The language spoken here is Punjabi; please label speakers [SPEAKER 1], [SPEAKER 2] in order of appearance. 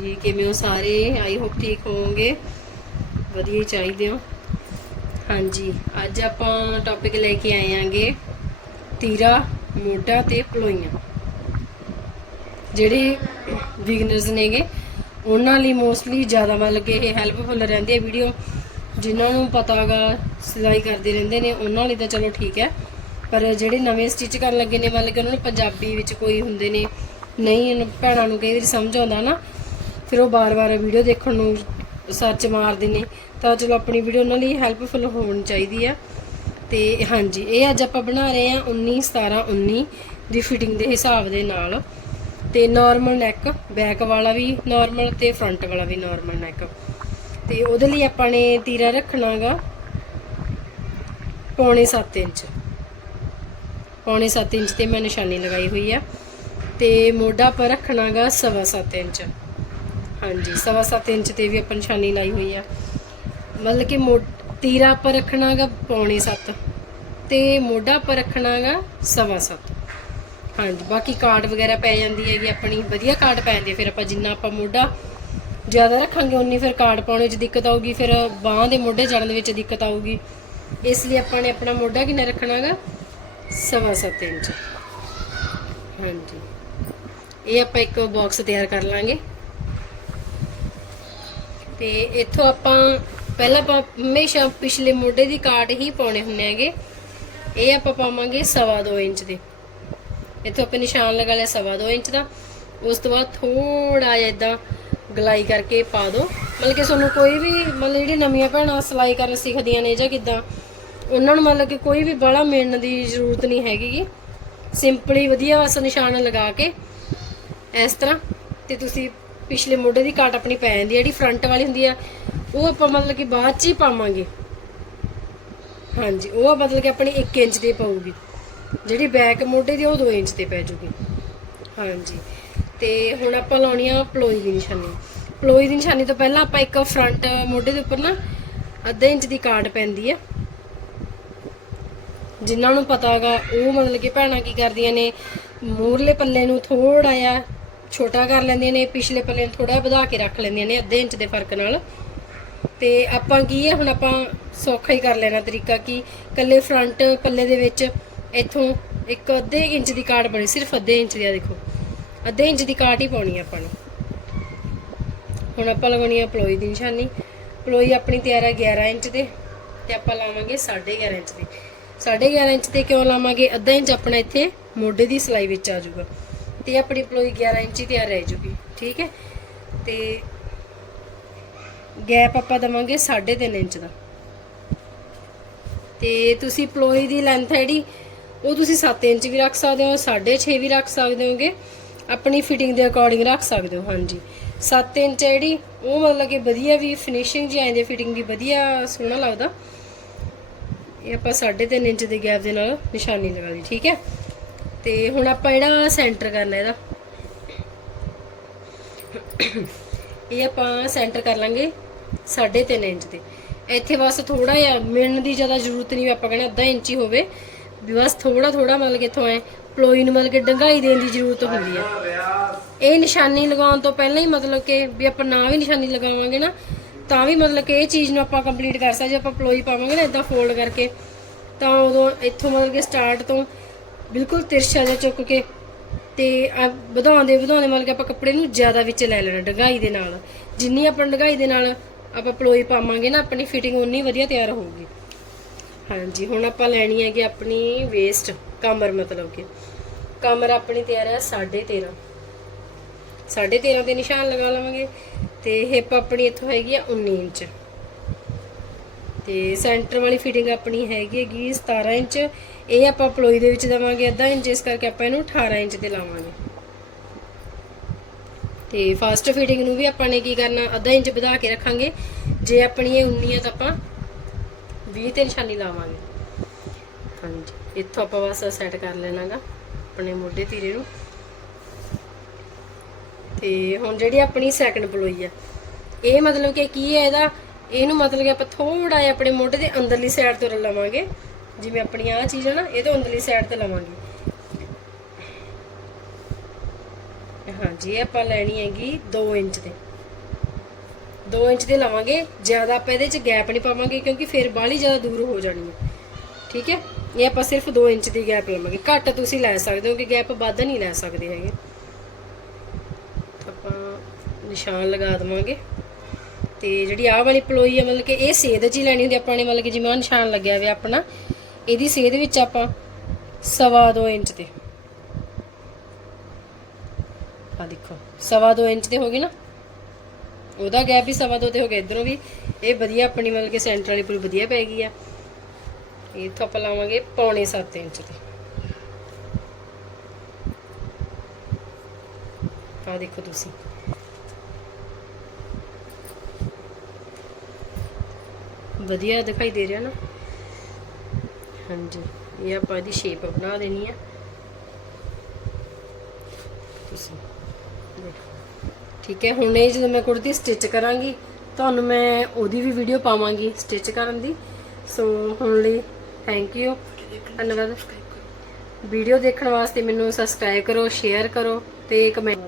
[SPEAKER 1] ਹਾਂਜੀ ਕਿਵੇਂ ਹੋ ਸਾਰੇ? ਆਈ ਹੋਪ ਠੀਕ ਹੋਵੋਗੇ। ਵਧੀਆ ਚਾਹੀਦੇ ਹੋ ਹਾਂਜੀ, ਅੱਜ ਆਪਾਂ ਟੌਪਿਕ ਲੈ ਕੇ ਆਏ ਆਂਗੇ, ਤੀਰਾ ਮੋਢਾ ਤੇ ਪਲੋਈਆਂ। ਜਿਹੜੇ ਬਿਗਨਰਸ ਨੇਗੇ, ਉਹਨਾਂ ਲਈ ਮੋਸਟਲੀ ਜ਼ਿਆਦਾ ਮਤਲਬ ਕਿ ਇਹ ਹੈਲਪਫੁਲ ਰਹਿੰਦੀ ਹੈ ਵੀਡੀਓ ਜਿਨ੍ਹਾਂ ਨੂੰ ਪਤਾਗਾ ਸਿਲਾਈ ਕਰਦੇ ਰਹਿੰਦੇ ਨੇ, ਉਹਨਾਂ ਲਈ ਤਾਂ ਚਲੋ ਠੀਕ ਹੈ। ਪਰ ਜਿਹੜੇ ਨਵੇਂ ਸਟਿਚ ਕਰਨ ਲੱਗੇ ਨੇ, ਮਤਲਬ ਕਿ ਉਹਨਾਂ ਨੂੰ ਪੰਜਾਬੀ ਵਿੱਚ ਕੋਈ ਹੁੰਦੇ ਨੇ, ਨਹੀਂ ਭੈਣਾਂ ਨੂੰ ਕਈ ਵਾਰੀ ਸਮਝ ਆਉਂਦਾ ਨਾ ਫਿਰ ਉਹ ਬਾਰ-ਬਾਰ ਵੀਡੀਓ ਦੇਖਣ ਨੂੰ ਸਰਚ ਮਾਰਦੇ ਨੇ। ਤਾਂ ਚਲੋ ਆਪਣੀ ਵੀਡੀਓ ਉਹਨਾਂ ਲਈ ਹੈਲਪਫੁਲ ਹੋਣੀ ਚਾਹੀਦੀ ਆ। ਤੇ ਹਾਂਜੀ, ਇਹ ਅੱਜ ਆਪਾਂ ਬਣਾ ਰਹੇ ਆ 19 17 19 ਦੀ ਫਿਟਿੰਗ ਦੇ ਹਿਸਾਬ ਦੇ ਨਾਲ। ਤੇ ਨਾਰਮਲ ਨੈਕ ਬੈਕ ਵਾਲਾ ਵੀ ਨਾਰਮਲ ਤੇ ਫਰੰਟ ਵਾਲਾ ਵੀ ਨਾਰਮਲ ਨੈਕ ਤੇ ਉਹਦੇ ਲਈ ਆਪਾਂ ਨੇ ਤੀਰਾ ਰੱਖਣਾਗਾ ਪੌਣੇ 7 ਇੰਚ। ਪੌਣੇ 7 ਇੰਚ ਤੇ ਮੈਂ ਨਿਸ਼ਾਨੀ ਲਗਾਈ ਹੋਈ ਆ। ਤੇ ਮੋਢਾ ਪਰ ਰੱਖਣਾਗਾ ਸਵਾ 7 ਇੰਚ। ਹਾਂਜੀ, ਸਵਾ 7 ਇੰਚ ਤੇ ਵੀ ਆਪਾਂ ਨਿਸ਼ਾਨੀ ਲਾਈ ਹੋਈ ਆ। ਮਤਲਬ ਕਿ ਮੋ, ਤੀਰਾ ਪਰ ਰੱਖਣਾਗਾ ਪੌਣੇ 7 ਤੇ ਮੋਢਾ ਪਰ ਰੱਖਣਾਗਾ ਸਵਾ 7 ਹਾਂਜੀ, ਬਾਕੀ ਕਾਰਡ ਵਗੈਰਾ ਪੈ ਜਾਂਦੀ ਹੈਗੀ, ਆਪਣੀ ਵਧੀਆ ਕਾਰਡ ਪੈ ਜਾਂਦੀ ਹੈ, ਫਿਰ ਆਪਾਂ ਜਿੰਨਾ ਆਪਾਂ ਮੋਢਾ ਜ਼ਿਆਦਾ ਰੱਖਾਂਗੇ ਉਨੀ ਫਿਰ ਕਾਰਡ ਪਾਉਣੇ 'ਚ ਦਿੱਕਤ ਆਊਗੀ, ਫਿਰ ਬਾਹਾਂ ਦੇ ਮੋਢੇ ਚੜਨ ਦੇ ਵਿੱਚ ਦਿੱਕਤ ਆਊਗੀ। ਇਸ ਲਈ ਆਪਾਂ ਨੇ ਆਪਣਾ ਮੋਢਾ ਕਿੰਨਾ ਰੱਖਣਾਗਾ? ਸਵਾ 7 ਇੰਚ। ਹਾਂਜੀ। ਇਹ ਆਪਾਂ ਇੱਕ ਬਾਕਸ ਤਿਆਰ ਕਰ ਲਾਂਗੇ। ਤੇ ਇੱਥੋਂ ਆਪਾਂ, ਪਹਿਲਾਂ ਆਪਾਂ ਹਮੇਸ਼ਾ ਪਿਛਲੇ ਮੋਢੇ ਦੀ ਕਾਟ ਹੀ ਪਾਉਣੇ ਹੁੰਦੇ ਹੈਗੇ। ਇਹ ਆਪਾਂ ਪਾਵਾਂਗੇ ਸਵਾ 2 ਇੰਚ ਦੇ। ਇੱਥੋਂ ਆਪਾਂ ਨਿਸ਼ਾਨ ਲਗਾ ਲਿਆ ਸਵਾ 2 ਇੰਚ ਦਾ। ਉਸ ਤੋਂ ਬਾਅਦ ਥੋੜਾ ਜਿਹਾ ਇਦਾਂ ਗਲਾਈ ਕਰਕੇ ਪਾ ਦਿਓ ਮਤਲਬ ਕਿ ਤੁਹਾਨੂੰ ਕੋਈ ਵੀ, ਮਤਲਬ ਜਿਹੜੀ ਨਵੀਆਂ ਭੈਣਾਂ ਸਿਲਾਈ ਕਰਨ ਸਿੱਖਦੀਆਂ ਨੇ ਜਾਂ ਕਿਦਾਂ, ਉਹਨਾਂ ਨੂੰ ਮਤਲਬ ਕਿ ਕੋਈ ਵੀ ਬੜਾ ਮਿਲਣ ਦੀ ਜ਼ਰੂਰਤ ਨਹੀਂ ਹੈਗੀ ਸਿੰਪਲੀ ਵਧੀਆ ਬਸ ਨਿਸ਼ਾਨ ਲਗਾ ਕੇ, ਇਸ ਤਰ੍ਹਾਂ। ਤੇ ਤੁਸੀਂ ਪਿਛਲੇ ਮੋਢੇ ਦੀ ਕਾਟ ਆਪਣੀ ਪੈ ਜਾਂਦੀ ਹੈ ਜਿਹੜੀ ਫਰੰਟ ਵਾਲੀ ਹੁੰਦੀ ਆ, ਉਹ ਆਪਾਂ ਮਤਲਬ ਕਿ ਬਾਅਦ ਚ ਹੀ ਪਾਵਾਂਗੇ। ਹਾਂਜੀ, ਉਹ ਮਤਲਬ ਕਿ ਆਪਣੀ 1 ਇੰਚ ਦੀ ਪਊਗੀ। ਜਿਹੜੀ ਬੈਕ ਮੋਢੇ ਦੀ ਉਹ 2 ਇੰਚ ਤੇ ਪੈ ਜੂਗੀ। ਹਾਂਜੀ, ਤੇ ਹੁਣ ਆਪਾਂ ਲਾਉਣੀ ਆ ਪਲੋਈ ਦੀ ਨਿਸ਼ਾਨੀ। ਪਲੋਈ ਦੀ ਨਿਸ਼ਾਨੀ ਤੋਂ ਪਹਿਲਾਂ ਆਪਾਂ ਇੱਕ ਫਰੰਟ ਮੋਢੇ ਦੇ ਉੱਪਰ ਨਾ ਅੱਧਾ ਇੰਚ ਦੀ ਕਾਟ ਪੈਂਦੀ ਆ। ਜਿਨ੍ਹਾਂ ਨੂੰ ਪਤਾ ਹੈਗਾ, ਉਹ ਮਤਲਬ ਕਿ ਭੈਣਾਂ ਕੀ ਕਰਦੀਆਂ ਨੇ, ਮੂਰਲੇ ਪੱਲੇ ਨੂੰ ਥੋੜਾ ਜਿਹਾ ਛੋਟਾ ਕਰ ਲੈਂਦੀਆਂ ਨੇ, ਪਿਛਲੇ ਪੱਲੇ ਨੂੰ ਥੋੜਾ ਵਧਾ ਕੇ ਰੱਖ ਲੈਂਦੀਆਂ ਨੇ, ਅੱਧੇ ਇੰਚ ਦੇ ਫ਼ਰਕ ਨਾਲ। ਤੇ ਆਪਾਂ ਕੀ ਹੈ ਹੁਣ ਆਪਾਂ ਸੌਖਾ ਹੀ ਕਰ ਲੈਣਾ ਤਰੀਕਾ ਕਿ ਕੱਲੇ ਫਰੰਟ ਪੱਲੇ ਦੇ ਵਿੱਚ ਇੱਥੋਂ ਇੱਕ ਅੱਧੇ ਇੰਚ ਦੀ ਕਾਟ ਬਣੀ, ਸਿਰਫ ਅੱਧੇ ਇੰਚ ਦੀ ਆ ਦੇਖੋ। ਅੱਧੇ ਇੰਚ ਦੀ ਕਾਟ ਹੀ ਪਾਉਣੀ ਆ ਆਪਾਂ ਨੂੰ। ਹੁਣ ਆਪਾਂ ਲਗਾਉਣੀ ਆ ਪਲੋਈ ਦੀ ਨਿਸ਼ਾਨੀ। ਪਲੋਈ ਆਪਣੀ ਤਿਆਰ ਹੈ 11 ਇੰਚ ਦੇ ਤੇ ਆਪਾਂ ਲਾਵਾਂਗੇ 11.5 ਇੰਚ ਦੀ। 11.5 ਇੰਚ ਤੇ ਕਿਉਂ ਲਾਵਾਂਗੇ? ਅੱਧਾ ਇੰਚ ਆਪਣਾ ਇੱਥੇ ਮੋਢੇ ਦੀ ਸਲਾਈ ਵਿੱਚ ਆ ਜਾਊਗਾ। ਤੇ ਆਪਣੀ ਪਲੋਈ 11 ਇੰਚ ਹੀ ਤਿਆਰ ਰਹਿ ਜੂਗੀ, ਠੀਕ ਹੈ? ਤੇ ਗੈਪ ਆਪਾਂ ਦਵਾਂਗੇ 3.5 ਇੰਚ ਦਾ। ਤੇ ਤੁਸੀਂ ਪਲੋਈ ਦੀ ਲੈਂਥ ਹੈ ਜਿਹੜੀ, ਉਹ ਤੁਸੀਂ 7 ਇੰਚ ਵੀ ਰੱਖ ਸਕਦੇ ਹੋ 6.5 ਵੀ ਰੱਖ ਸਕਦੇ ਹੋਗੇ, ਆਪਣੀ ਫਿਟਿੰਗ ਦੇ ਅਕੋਰਡਿੰਗ ਰੱਖ ਸਕਦੇ ਹੋ, ਹਾਂਜੀ। 7 ਇੰਚ ਹੈ ਜਿਹੜੀ, ਉਹ ਮਤਲਬ ਕਿ ਵਧੀਆ ਵੀ ਫਿਨਿਸ਼ਿੰਗ ਜੀ ਆਉਂਦੀ ਫਿਟਿੰਗ ਦੀ ਵਧੀਆ, ਸੋਹਣਾ ਲੱਗਦਾ। ਇਹ ਆਪਾਂ 3.5 ਇੰਚ ਦੇ ਗੈਪ ਦੇ ਨਾਲ ਨਿਸ਼ਾਨੀ ਲਗਾ ਲਈ, ਠੀਕ ਹੈ? ਤੇ ਹੁਣ ਆਪਾਂ ਜਿਹੜਾ ਸੈਂਟਰ ਕਰਨਾ ਇਹਦਾ। ਇਹ ਆਪਾਂ ਸੈਂਟਰ ਕਰ ਲਾਂਗੇ 3.5 ਇੰਚ ਤੇ। ਇੱਥੇ ਬਸ ਥੋੜਾ ਜਿਹਾ ਮਿਲਣ ਦੀ ਜ਼ਿਆਦਾ ਜ਼ਰੂਰਤ ਨਹੀਂ ਵੀ ਆਪਾਂ ਕਹਿੰਦੇ ਅੱਧਾ ਇੰਚ ਹੀ ਹੋਵੇ। ਵੀ ਬਸ ਥੋੜਾ ਥੋੜਾ ਮਤਲਬ ਕਿ ਇੱਥੋਂ ਐ, ਪਲੋਈ ਨੂੰ ਮਤਲਬ ਕਿ ਡੰਗਾਈ ਦੇਣ ਦੀ ਜ਼ਰੂਰਤ ਹੁੰਦੀ ਹੈ ਇਹ ਨਿਸ਼ਾਨੀ ਲਗਾਉਣ ਤੋਂ ਪਹਿਲਾਂ ਹੀ ਮਤਲਬ ਕਿ ਵੀ ਆਪਾਂ ਨਾ ਵੀ ਨਿਸ਼ਾਨੀ ਲਗਾਵਾਂਗੇ ਨਾ, ਤਾਂ ਵੀ ਮਤਲਬ ਕਿ ਇਹ ਚੀਜ਼ ਨੂੰ ਆਪਾਂ ਕੰਪਲੀਟ ਕਰ ਸਕਦੇ ਜੇ ਆਪਾਂ ਪਲੋਈ ਪਾਵਾਂਗੇ ਨਾ ਇਦਾਂ ਫੋਲਡ ਕਰਕੇ, ਤਾਂ ਉਦੋਂ ਇੱਥੋਂ ਮਤਲਬ ਕਿ ਸਟਾਰਟ ਤੋਂ ਬਿਲਕੁਲ ਤਿਰਛਾ ਜਿਹਾ ਚੁੱਕ ਕੇ ਤੇ ਵਧਾਉਂਦੇ ਵਧਾਉਂਦੇ ਮਤਲਬ ਕਿ ਆਪਾਂ ਕੱਪੜੇ ਨੂੰ ਜ਼ਿਆਦਾ ਵਿੱਚ ਲੈ ਲੈਣਾ, ਡੰਗਾਈ ਦੇ ਨਾਲ। ਜਿੰਨੀ ਆਪਾਂ ਡੰਗਾਈ ਦੇ ਨਾਲ ਆਪਾਂ ਪਲੋਈ ਪਾਵਾਂਗੇ ਨਾ, ਆਪਣੀ ਫਿਟਿੰਗ ਉਨੀ ਵਧੀਆ ਤਿਆਰ ਹੋਊਗੀ। ਹਾਂਜੀ, ਹੁਣ ਆਪਾਂ ਲੈਣੀ ਹੈਗੀ ਆਪਣੀ ਵੇਸਟ ਕਮਰ ਮਤਲਬ ਕਿ। ਕਮਰ ਆਪਣੀ ਤਿਆਰ ਹੈ 13.5 13.5 ਤੇ ਨਿਸ਼ਾਨ ਲਗਾ ਲਵਾਂਗੇ ਤੇ ਹਿਪ ਆਪਣੀ ਇੱਥੋਂ ਹੈਗੀ ਆ 19 ਇੰਚ। ਤੇ ਸੈਂਟਰ ਵਾਲੀ ਫਿਟਿੰਗ ਆਪਣੀ ਹੈਗੀ ਹੈਗੀ 17 ਇੰਚ। ਇਹ ਆਪਾਂ ਪਲੋਈ ਦੇ ਵਿੱਚ ਦਵਾਂਗੇ ਅੱਧਾ ਇੰਚ, ਇਸ ਕਰਕੇ ਆਪਾਂ ਇਹਨੂੰ 18 ਇੰਚ ਤੇ ਲਾਵਾਂਗੇ। ਤੇ ਫਸਟ ਫਿਟਿੰਗ ਨੂੰ ਵੀ ਆਪਾਂ ਨੇ ਕੀ ਕਰਨਾ, ਅੱਧਾ ਇੰਚ ਵਧਾ ਕੇ ਰੱਖਾਂਗੇ। ਜੇ ਆਪਣੀ ਇਹ 19 ਹੈ ਤਾਂ ਆਪਾਂ 20 ਤੇ ਨਿਸ਼ਾਨੀ ਲਾਵਾਂਗੇ। ਹਾਂਜੀ, ਇੱਥੋਂ ਆਪਾਂ ਬਸ ਸੈੱਟ ਕਰ ਲੈਣਾਗਾ, ਆਪਣੇ ਮੋਢੇ ਤੀਰੇ ਨੂੰ। ਤੇ ਹੁਣ ਜਿਹੜੀ ਆਪਣੀ ਸੈਕੰਡ ਪਲੋਈ ਆ, ਇਹ ਮਤਲਬ ਕਿ ਕੀ ਹੈ ਇਹਦਾ ਇਹਨੂੰ ਮਤਲਬ ਕਿ ਆਪਾਂ ਥੋੜਾ ਜਿਹਾ ਆਪਣੇ ਮੋਢੇ ਦੇ ਅੰਦਰਲੀ ਸਾਈਡ ਤੋਂ ਲਵਾਂਗੇ ਜਿਵੇਂ ਆਪਣੀ ਆਹ ਚੀਜ਼ ਹੈ ਨਾ, ਇਹ ਤੋਂ ਅੰਦਰਲੀ ਸਾਈਡ ਤੇ ਲਵਾਂਗੇ। ਹਾਂਜੀ, ਇਹ ਆਪਾਂ ਲੈਣੀ ਹੈਗੀ 2 ਇੰਚ ਤੇ 2 ਇੰਚ ਦੇ ਲਵਾਂਗੇ, ਜ਼ਿਆਦਾ ਆਪਾਂ ਇਹਦੇ ਚ ਗੈਪ ਨਹੀਂ ਪਾਵਾਂਗੇ ਕਿਉਂਕਿ ਫਿਰ ਬਾਹਲੀ ਜ਼ਿਆਦਾ ਦੂਰ ਹੋ ਜਾਣੀ ਹੈ। ਠੀਕ ਹੈ? ਇਹ ਆਪਾਂ ਸਿਰਫ 2 ਇੰਚ ਦੀ ਗੈਪ ਲਵਾਂਗੇ। ਘੱਟ ਤੁਸੀਂ ਲੈ ਸਕਦੇ ਹੋ ਕਿ ਗੈਪ ਵੱਧ ਨਹੀਂ ਲੈ ਸਕਦੇ ਹੈਗੇ। ਆਪਾਂ ਨਿਸ਼ਾਨ ਲਗਾ ਦਵਾਂਗੇ। ਤੇ ਜਿਹੜੀ ਆਹ ਵਾਲੀ ਪਲੋਈ ਆ, ਮਤਲਬ ਕਿ ਇਹ ਸੇਧ 'ਚ ਹੀ ਲੈਣੀ ਹੁੰਦੀ ਆਪਾਂ ਨੇ, ਮਤਲਬ ਕਿ ਜਿਵੇਂ ਨਿਸ਼ਾਨ ਲੱਗਿਆ ਹੋਇਆ ਆਪਣਾ, ਇਹਦੀ ਸੇਧ ਵਿੱਚ ਆਪਾਂ ਸਵਾ ਦੋ ਇੰਚ ਤੇ। ਆ ਦੇਖੋ, ਸਵਾ ਦੋ ਇੰਚ ਤੇ ਹੋ ਗਈ ਨਾ। ਉਹਦਾ ਗੈਪ ਵੀ ਸਵਾ ਦੋ ਤੇ ਹੋ ਗਿਆ, ਇਧਰੋਂ ਵੀ। ਇਹ ਵਧੀਆ ਆਪਣੀ, ਮਤਲਬ ਕਿ ਸੈਂਟਰ ਵਾਲੀ ਪੂਰੀ ਵਧੀਆ ਪੈ ਗਈ ਆ। ਇਹ ਤੋਂ ਆਪਾਂ ਲਾਵਾਂਗੇ ਪੌਣੇ 7 ਇੰਚ ਤੇ। ਆ ਦੇਖੋ ਤੁਸੀਂ। ਵਧੀਆ ਦਿਖਾਈ ਦੇ ਰਿਹਾ ਨਾ। ਹਾਂਜੀ ਇਹ ਆਪਾਂ ਇਹਦੀ ਸ਼ੇਪ ਬਣਾ ਦੇਣੀ ਆ। ਤੁਸੀਂ ਠੀਕ ਹੈ ਹੁਣ ਇਹ ਜਦੋਂ ਮੈਂ ਕੁੜਤੀ ਸਟਿਚ ਕਰਾਂਗੀ ਤੁਹਾਨੂੰ ਮੈਂ ਉਹਦੀ ਵੀ ਵੀਡੀਓ ਪਾਵਾਂਗੀ ਸਟਿਚ ਕਰਨ ਦੀ। ਸੋ ਹੁਣ ਲਈ ਥੈਂਕ ਯੂ ਧੰਨਵਾਦ। ਵੀਡੀਓ ਦੇਖਣ ਵਾਸਤੇ ਮੈਨੂੰ ਸਬਸਕ੍ਰਾਈਬ ਕਰੋ ਸ਼ੇਅਰ ਕਰੋ ਤੇ ਕਮੈਂਟ